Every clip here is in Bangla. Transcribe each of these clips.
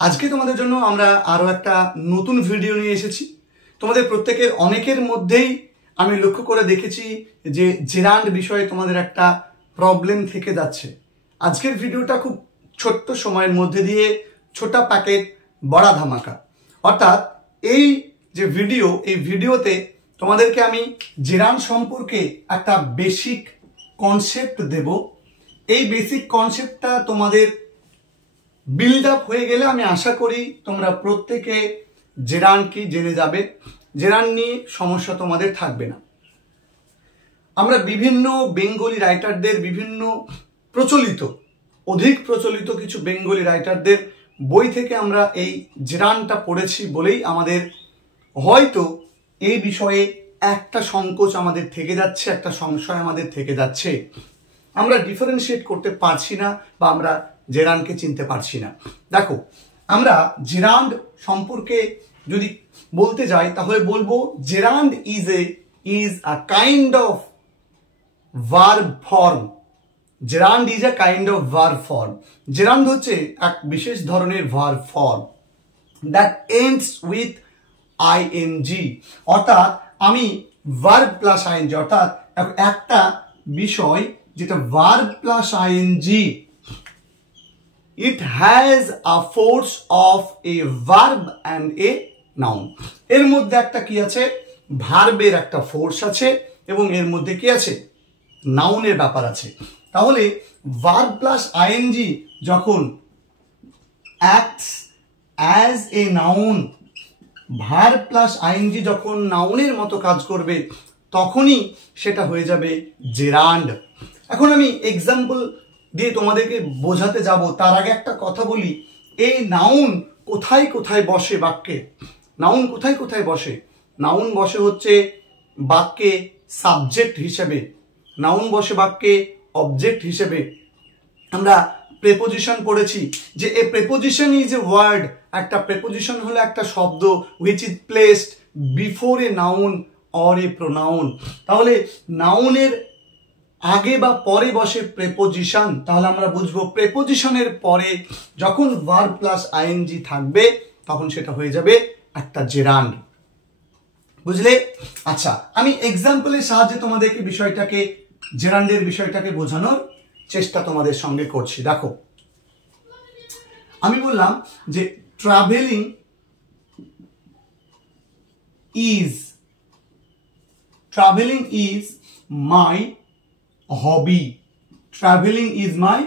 আজকে তোমাদের জন্য আমরা আরো একটা নতুন ভিডিও নিয়ে এসেছি। তোমাদের প্রত্যেকের অনেকের মধ্যেই আমি লক্ষ্য করে দেখেছি যে জেরান্ড বিষয়ে তোমাদের একটা প্রবলেম থেকে যাচ্ছে। আজকের ভিডিওটা খুব ছোট্ট সময়ের মধ্যে দিয়ে ছোটা প্যাকেট বড়া ধামাকা, অর্থাৎ এই যে ভিডিও, এই ভিডিওতে তোমাদেরকে আমি জেরান্ড সম্পর্কে একটা বেসিক কনসেপ্ট দেব। এই বেসিক কনসেপ্টটা তোমাদের বিল্ড আপ হয়ে গেলে আমি আশা করি তোমরা প্রত্যেকে জেরান্ড কি জেনে যাবে, জেরান্ড নিয়ে সমস্যা তোমাদের থাকবে না। আমরা বিভিন্ন বেঙ্গলি রাইটারদের, বিভিন্ন অধিক প্রচলিত কিছু বেঙ্গলি রাইটারদের বই থেকে আমরা এই জেরান্ডটা পড়েছি বলেই আমাদের হয়তো এই বিষয়ে একটা সংকোচ আমাদের থেকে যাচ্ছে, একটা সংশয় আমাদের থেকে যাচ্ছে। আমরা ডিফারেন্সিয়েট করতে পারছি না বা আমরা জেরান্ডকে চিনতে পারছি না। দেখো, আমরা জেরান্ড সম্পর্কে যদি বলতে যাই তাহলে বলবো gerund is a kind of verb form. Gerund is a kind of verb form. Gerund হচ্ছে এক বিশেষ ধরনের verb form that ends with ING, অর্থাৎ আমি ভার্ব প্লাস আইএনজি, অর্থাৎ একটা বিষয় যেটা verb plus ING, it has a force of a verb and a noun। এর মধ্যে একটা কি আছে, ভার্বের একটা ফোর্স আছে এবং এর মধ্যে কি আছে, নাউনের ব্যাপার আছে। তাহলে ভার্ব প্লাস আইএনজি যখন acts as a noun, verb plus ING যখন নাউনের মতো কাজ করবে তখনই সেটা হয়ে যাবে জেরান্ড। এখন আমি এক্সাম্পল দিয়ে তোমাদেরকে বোঝাতে যাব, তার আগে একটা কথা বলি, এই নাউন কোথায় কোথায় বসে বাক্যে। নাউন কোথায় কোথায় বসে? নাউন বসে হচ্ছে বাক্যে সাবজেক্ট হিসেবে, নাউন বসে বাক্যে অবজেক্ট হিসেবে। আমরা প্রেপোজিশন পড়েছি যে এ প্রেপোজিশন ইজ এ ওয়ার্ড। একটা প্রেপোজিশন হলো একটা শব্দ which is placed before a noun or a pronoun। তাহলে নাউনের আগে বা পরে বসে প্রেপোজিশন, তাহলে আমরা বুঝবো প্রেপোজিশনের পরে যখন ভার্ব প্লাস আইএনজি থাকবে তখন সেটা হয়ে যাবে একটা জেরান্ড। বুঝলে? আচ্ছা, আমি এক্সাম্পলের সাহায্যে তোমাদেরকে বিষয়টাকে, জেরান্ডের বিষয়টাকে বোঝানোর চেষ্টা তোমাদের সঙ্গে করছি। দেখো, আমি বললাম যে travelling is my hobby. Travelling is my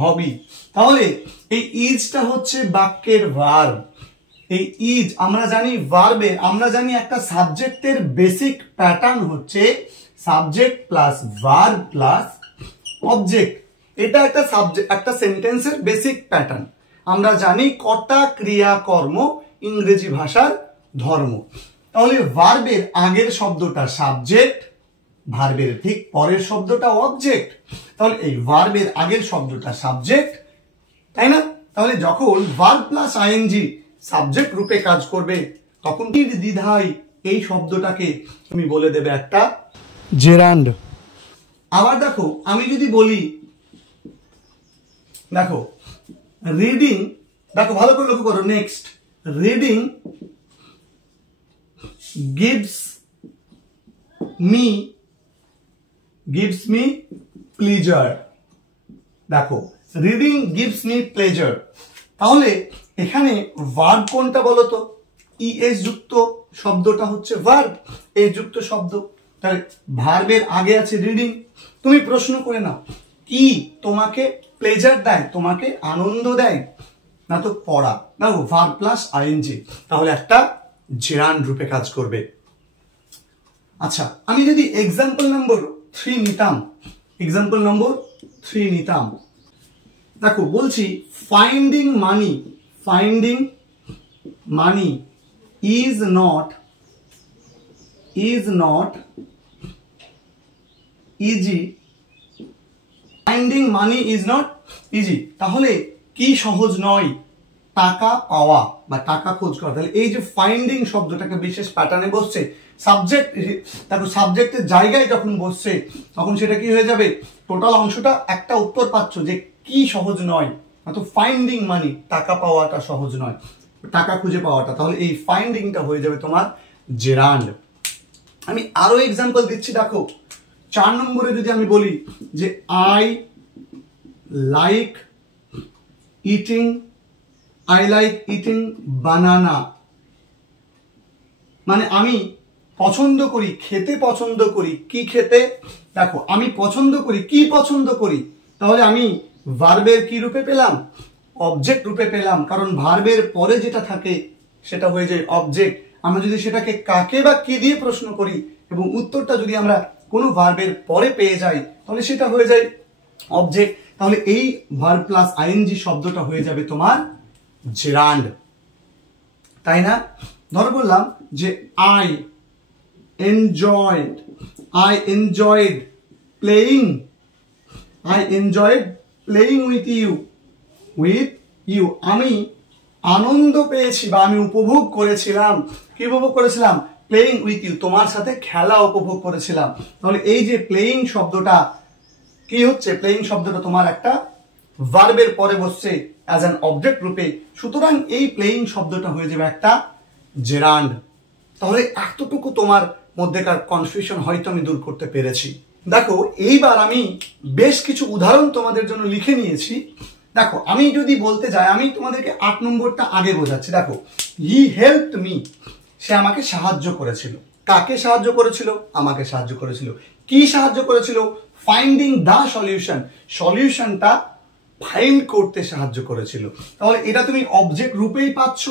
hobby. তাহলে এই ইজটা হচ্ছে বাক্যের ভার্ব। এই ইজ আমরা জানি ভার্বের, আমরা জানি একটা সাবজেক্টের বেসিক প্যাটার্ন হচ্ছে subject plus verb plus object. এটা একটা সাবজেক্ট, একটা সেন্টেন্সের বেসিক প্যাটার্ন। আমরা জানি কর্তা ক্রিয়া কর্ম ইংরেজি ভাষার ধর্ম। তাহলে ভার্বের আগের শব্দটা সাবজেক্ট, ভার্বের ঠিক পরের শব্দটা অবজেক্ট। তাহলে এই ভার্বের আগের শব্দটা সাবজেক্ট, তাই না? তাহলে যখন ভার্ব প্লাস আইএনজি সাবজেক্ট রূপে কাজ করবে তখন দ্বিধায় এই শব্দটাকে তুমি বলে দেবে একটা জেরান্ড। আবার দেখো, আমি যদি বলি, দেখো রিডিং, দেখো ভালো করে লক্ষ্য করো, next reading gives me pleasure। দেখো, রিডিং gives me pleasure। তাহলে এখানে ভার্ব কোনটা বলো তো? ইএস যুক্ত শব্দটা হচ্ছে ভার্ব, এস যুক্ত শব্দ। তাহলে ভার্বের আগে আছে রিডিং। তুমি প্রশ্ন করে নাও, কি তোমাকে প্লেজার দেয়, তোমাকে আনন্দ দেয়? না তো পড়া। দেখো ভার্ব প্লাস আইএনজি, তাহলে একটা জেরান্ড রূপে কাজ করবে। আচ্ছা, আমি যদি এক্সাম্পল নম্বর 3 নিতাম, এক্সাম্পল নম্বর 3 নিতাম, দেখো বলছি finding money is not easy। Finding money is not easy. তাহলে কি সহজ নয়? টাকা পাওয়া বা টাকা খোঁজ করা। তাহলে এই যে ফাইন্ডিং শব্দটাকে বিশেষ প্যাটার্নে বসছে, সাবজেক্ট, দেখো সাবজেক্টের জায়গায় যখন বসছে তখন সেটা কি হয়ে যাবে, টোটাল অংশটা একটা উত্তর পাচ্ছ যে কি সহজ নয়, তো ফাইন্ডিং মানি টাকা পাওয়াটা সহজ নয়, টাকা খুঁজে পাওয়াটা, তাহলে এই ফাইন্ডিংটা হয়ে যাবে তোমার জেরান্ড। আমি আরো এক্সাম্পল দিচ্ছি, দেখো 4 নম্বরে যদি আমি বলি যে আই লাইক ইটিং বানানা, মানে আমি পছন্দ করি, খেতে পছন্দ করি। কি খেতে? দেখো আমি পছন্দ করি, কি পছন্দ করি, তাহলে আমি ভার্বের কি রূপে পেলাম? অবজেক্ট রূপে পেলাম, কারণ ভার্বের পরে যেটা থাকে সেটা হয়ে যায় অবজেক্ট। আমরা যদি সেটাকে কাকে বা কি দিয়ে প্রশ্ন করি এবং উত্তরটা যদি আমরা কোনো ভার্বের পরে পেয়ে যাই তাহলে সেটা হয়ে যায় অবজেক্ট। তাহলে এই ভার্ব প্লাস আইএনজি শব্দটা হয়ে যাবে তোমার জেরান্ড, তাই না? ধরো বললাম যে I enjoyed playing with you, আমি আনন্দ পেয়েছি বা আমি উপভোগ করেছিলাম। কি উপভোগ করেছিলাম? প্লেইং উইথ ইউ, তোমার সাথে খেলা উপভোগ করেছিলাম। তাহলে এই যে প্লেইং শব্দটা কি হচ্ছে? প্লেইং শব্দটা তোমার একটা ভার্বের পরে বসছে অ্যাজ অ্যান অবজেক্ট রূপে, সুতরাং এই প্লেইং শব্দটা হয়ে যাবে একটা জেরান্ড। তাহলে এতটুকু তোমার মধ্যেকার কনফিউশন হয়তো আমি দূর করতে পেরেছি। দেখো এইবার আমি বেশ কিছু উদাহরণ তোমাদের জন্য লিখে নিয়েছি। দেখো আমি যদি বলতে যাই, আমি তোমাদেরকে 8 নম্বরটা আগে বোঝাচ্ছি। দেখো হি হেল্পড মি, সে আমাকে সাহায্য করেছিল। কাকে সাহায্য করেছিল? আমাকে সাহায্য করেছিল। কি সাহায্য করেছিল? ফাইন্ডিং দা সলিউশনটা ফাইন্ড করতে সাহায্য করেছিল। তাহলে এটা তুমি অবজেক্ট রূপেই পাচ্ছ।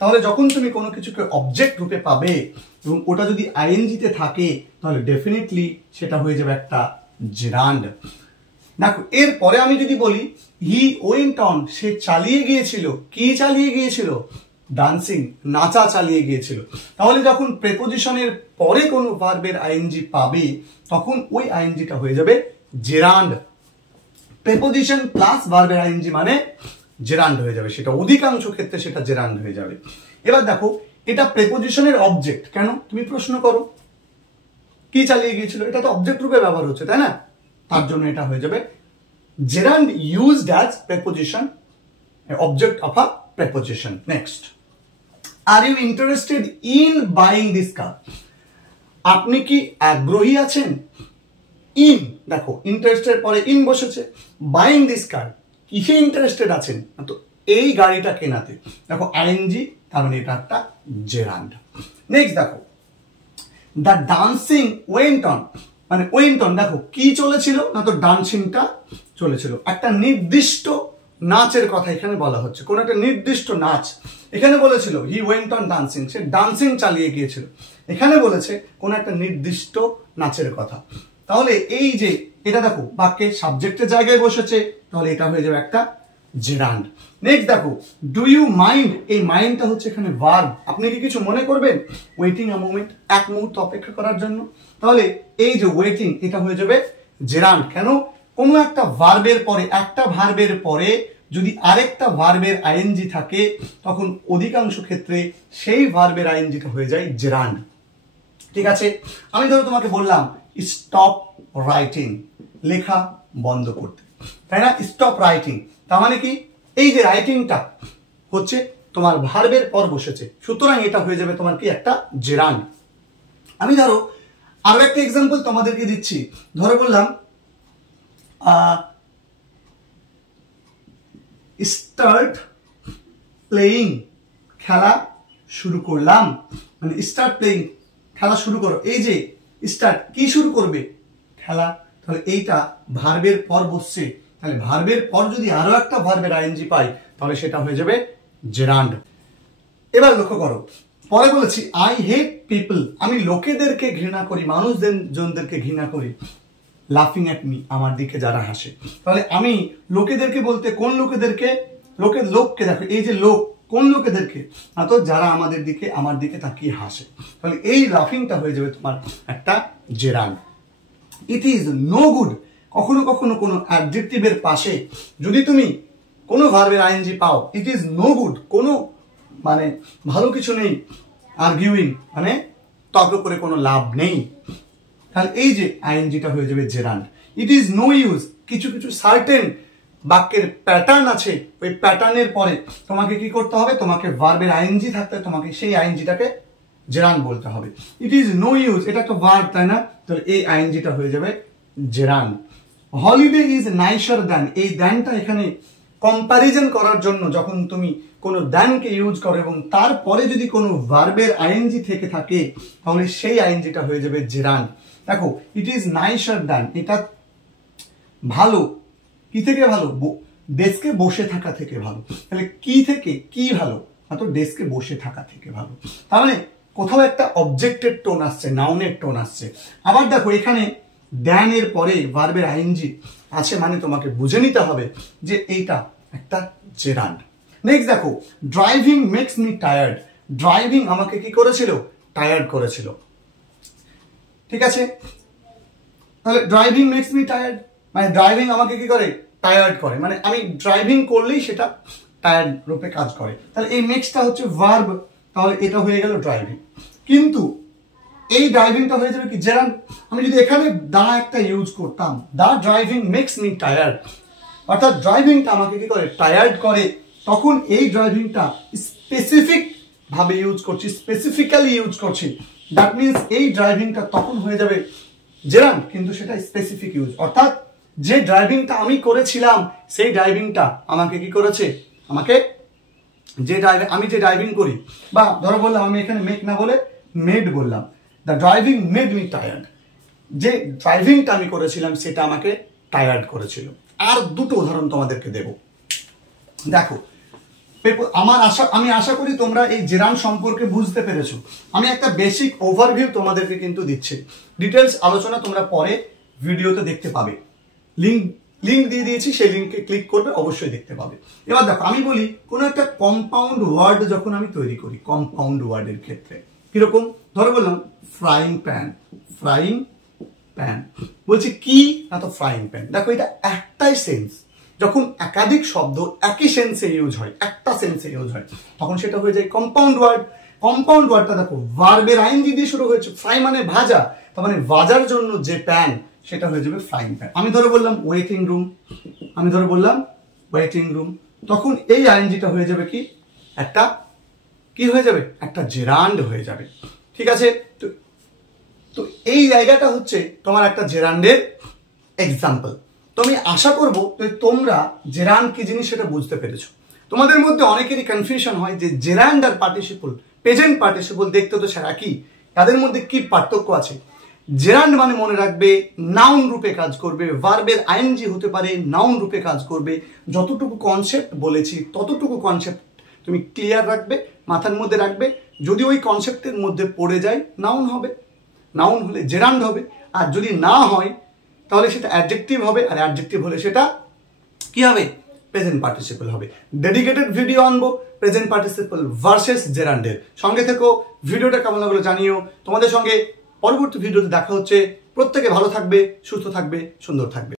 তাহলে যখন তুমি কোনো কিছুকে অবজেক্ট রূপে পাবে এবং ওটা যদি আইএনজিতে থাকে তাহলে ডেফিনেটলি সেটা হয়ে যাবে একটা জেরান্ড। দেখো এরপরে আমি যদি বলি হি ওয়েন্ট অন, সে চালিয়ে গিয়েছিল। কি চালিয়ে গিয়েছিল? ডান্সিং, নাচা চালিয়ে গিয়েছিল। তাহলে যখন প্রেপোজিশনের পরে কোনো ভার্বের আইএনজি পাবে তখন ওই আইএনজিটা হয়ে যাবে জেরান্ড। প্রেপোজিশন প্লাস ভার্বের আইএনজি মানে জেরান্ড হয়ে যাবে, সেটা অধিকাংশ ক্ষেত্রে সেটা জেরান্ড হয়ে যাবে। এবার দেখো এটা প্রেপোজিশনের অবজেক্ট, কেন তুমি প্রশ্ন করো? কি চালিয়ে গিয়েছিল, এটা তো অবজেক্ট রূপে ব্যবহার হচ্ছে, তাই না? তার জন্য এটা হয়ে যাবে gerund used as preposition, object of a preposition. Next, are you interested in buying this car? আপনি কি আগ্রহী আছেন? ইন, দেখো ইন্টারেস্টেড পরে ইন বসেছে। বাইং দিস কার, কিসে ইন্টারেস্টেড আছেন? তো এই গাড়িটা কেনাতে। দেখো আইএনজি, তার মানে এটা একটা জেরান্ড। নেক্সট দেখো দ্য ডান্সিং ওয়েন্ট অন, মানে ওয়েন্ট অন, দেখো কি চলেছিল না, তো ডান্সিংটা চলেছিল। একটা নির্দিষ্ট নাচের কথা এখানে বলা হচ্ছে, কোন একটা নির্দিষ্ট নাচ। এখানে বলেছিল he went on dancing, say dancing চালিয়ে গিয়েছিল। এখানে বলেছে কোন একটা নির্দিষ্ট নাচের কথা। তাহলে এই যে এটা দেখো বাক্যে সাবজেক্টের জায়গায় বসেছে, তাহলে এটা হয়ে যাবে একটা জেরান্ড। নেক্সট দেখো ডু ইউ মাইন্ড, এই মাইন্ডটা হচ্ছে এখানে ভার্ব। আপনি কি কিছু মনে করবেন? ওয়েটিং আ মোমেন্ট, এক মুহূর্ত অপেক্ষা করার জন্য। তাহলে এই যে ওয়েটিং, এটা হয়ে যাবে জেরান্ড। কেন? কোনো একটা ভার্বের পরে, একটা ভার্বের পরে যদি আরেকটা ভার্বের আইএনজি থাকে তখন অধিকাংশ ক্ষেত্রে সেই ভার্বের আইএনজিটা হয়ে যায় জেরান্ড। ঠিক আছে, আমি ধরো তোমাকে বললাম স্টপ রাইটিং, লেখা বন্ধ করতে, তাই না? স্টপ রাইটিং, তার মানে কি? এই যে রাইটিংটা হচ্ছে তোমার ভার্বের পর বসেছে, সুতরাং এটা হয়ে যাবে তোমার কি একটা জেরান্ড। আমি ধরো আরো একটা এক্সাম্পল তোমাদেরকে দিচ্ছি। ধরো বললাম স্টার্ট প্লেইং, খেলা শুরু করলাম, মানে স্টার্ট প্লেইং, খেলা শুরু করো। এই যে স্টার্ট, কি শুরু করবে? খেলা। তাহলে এইটা ভার্বের পর বসছে, তাহলে ভার্বের পর যদি আরো একটা ভার্বের আইএনজি পাই তাহলে সেটা হয়ে যাবে জেরান্ড। এবার লক্ষ্য করো, পরে বলেছি আই হেট পিপল, আমি লোকেদেরকে ঘৃণা করি, মানুষজনদেরকে ঘৃণা করি। লাফিং অ্যাট মি, আমার দিকে যারা হাসে। তাহলে আমি লোকেদেরকে বলতে কোন লোকেদেরকে? লোককে দেখো, এই যে লোক, কোন লোকেদেরকে? না তো যারা আমার দিকে তাকিয়ে হাসে। তাহলে এই লাফিংটা হয়ে যাবে তোমার একটা gerund. It is no good, কখনো কখনো কোনো অ্যাডজেক্টিভের পাশে যদি তুমি কোনো ভার্বের আইএনজি পাও, ইট ইজ নো গুড, কোনো মানে ভালো কিছু নেই, আর্গিউইং মানে তর্ক করে কোনো লাভ নেই, তাহলে এই যে আইএনজিটা হয়ে যাবে gerund. It is no use, কিছু কিছু সার্টেন বাক্যের প্যাটার্ন আছে, ওই প্যাটার্নের পরে তোমাকে কি করতে হবে, তোমাকে ভার্বের আইএনজি থাকতে তোমাকে সেই আইএনজিটাকে জেরান্ড বলতে হবে। ইট ইজ নো ইউজ, এটা একটা ভার্ব তাই না, তাহলে এই আইএনজিটা হয়ে যাবে জেরান্ড। হলিডে ইজ নাইসার দ্যান, এই দ্যানটা এখানে কম্প্যারিজন করার জন্য যখন তুমি কোনো দ্যানকে ইউজ করো এবং তারপরে যদি কোনো ভার্বের আইএনজি থেকে থাকে তাহলে সেই আইএনজিটা হয়ে যাবে জেরান্ড। দেখো ইট ইজ নাইসার দ্যান, এটা ভালো, কি থেকে ভালো, ডেস্কে বসে থাকা থেকে ভালো। তাহলে কি থেকে কি ভালো, তো ডেস্কে বসে থাকা থেকে ভালো। তার মানে কোথাও একটা অবজেক্টের টোন আসছে, নাউনের টোন আসছে। আবার দেখো এখানে দ্যান এর পরে ভার্বের আইএনজি আছে, মানে তোমাকে বুঝে নিতে হবে যে এইটা একটা জেরান্ড। নেক্সট দেখো, driving makes me tired, driving আমাকে কি করেছিল, টায়ার্ড করেছিল। ঠিক আছে, তাহলে ড্রাইভিং মেক্স মি টায়ার্ড মানে ড্রাইভিং আমাকে কি করে, টায়ার্ড করে, মানে আমি ড্রাইভিং করলেই সেটা টায়ার্ড রূপে কাজ করে। তাহলে এই মেক্সটা হচ্ছে ভার্ব, তাহলে এটা হয়ে গেল ড্রাইভিং। কিন্তু এই ড্রাইভিংটা হয়ে যাবে কি জেরান্ড। আমি যদি এখানে দা একটা ইউজ করতাম, দা ড্রাইভিং মেক্স মি টায়ার্ড, অর্থাৎ ড্রাইভিংটা আমাকে কি করে, টায়ার্ড করে, তখন এই ড্রাইভিংটা স্পেসিফিক ভাবে ইউজ করছি, স্পেসিফিক্যালি ইউজ করছি, দ্যাট মিনস এই ড্রাইভিংটা তখন হয়ে যাবে জেরান্ড, কিন্তু সেটা স্পেসিফিক ইউজ, অর্থাৎ যে ড্রাইভিংটা আমি করেছিলাম সেই ড্রাইভিংটা আমাকে কি করেছে, আমাকে আমি যে ড্রাইভিং করি, বা ধরো বললাম আমি এখানে মেক না বলে মেড বললাম, the driving made me tired, যে ড্রাইভিংটা আমি করেছিলাম সেটা আমাকে টায়ার্ড করেছিল। আর দুটো উদাহরণ তোমাদেরকে দেব। দেখো আমি আশা করি তোমরা এই জেরান্ড সম্পর্কে বুঝতে পেরেছো। আমি একটা বেসিক ওভারভিউ তোমাদেরকে কিন্তু দিচ্ছি, ডিটেলস আলোচনা তোমরা পরে ভিডিওতে দেখতে পাবে, লিঙ্ক দিয়ে দিয়েছি, সেই লিঙ্কে ক্লিক করবে, অবশ্যই দেখতে পাবে। এবার দেখো আমি বলি কোনো একটা কম্পাউন্ড ওয়ার্ড যখন আমি তৈরি করি, কম্পাউন্ড ওয়ার্ডের ক্ষেত্রে কিরকম, ধরো বললাম ফ্রাইং প্যান, ফ্রাইং প্যান, বলছি কি না, তো ফ্রাইং প্যান। দেখো এটা একটাই সেন্স, যখন একাধিক শব্দ একই সেন্সে ইউজ হয়, একটা সেন্সে ইউজ হয়, তখন সেটা হয়ে যায় কম্পাউন্ড ওয়ার্ড। কম্পাউন্ড ওয়ার্ডটা দেখো ভার্বের আইএনজি দিয়ে শুরু হয়েছে, ফ্রাই মানে ভাজা, তার মানে ভাজার জন্য যে প্যান সেটা হয়ে যাবে ফ্রাইং প্যান। আমি ধরে বললাম ওয়েটিং রুম, আমি ধরে বললাম ওয়েটিং রুম, তখন এই আইএনজিটা হয়ে যাবে কি, একটা কি হয়ে যাবে, একটা জেরান্ড হয়ে যাবে। ঠিক আছে, তো এই জায়গাটা হচ্ছে তোমার একটা জেরান্ডের এক্সাম্পল। তো আমি আশা করব তোমরা জেরান্ড কি জিনিস সেটা বুঝতে পেরেছো। তোমাদের মধ্যে অনেকেরই কনফিউশন হয় যে জেরান্ড আর পার্টিসিপল, প্রেজেন্ট পার্টিসিপল দেখতে তো সেরা কি, তাদের মধ্যে কি পার্থক্য আছে। জেরান্ড মানে মনে রাখবে নাউন রূপে কাজ করবে, ভার্বের আইএনজি হতে পারে, নাউন রূপে কাজ করবে। যতটুকু কনসেপ্ট বলেছি ততটুকু কনসেপ্ট তুমি ক্লিয়ার রাখবে, মাথার মধ্যে রাখবে। যদি ওই কনসেপ্টের মধ্যে পড়ে যায় নাউন হবে, নাউন হলে জেরান্ড হবে, আর যদি না হয় তাহলে সেটা অ্যাডজেক্টিভ হবে, আর অ্যাডজেক্টিভ হলে সেটা কি হবে, প্রেজেন্ট পার্টিসিপল হবে। ডেডিকেটেড ভিডিও আনবো প্রেজেন্ট পার্টিসিপল ভার্সেস জেরান্ডের। সঙ্গে থেকো, ভিডিওটা কেমন লাগলো জানিও। তোমাদের সঙ্গে পরবর্তী ভিডিওতে দেখা হচ্ছে। প্রত্যেকে ভালো থাকবে, সুস্থ থাকবে, সুন্দর থাকবে।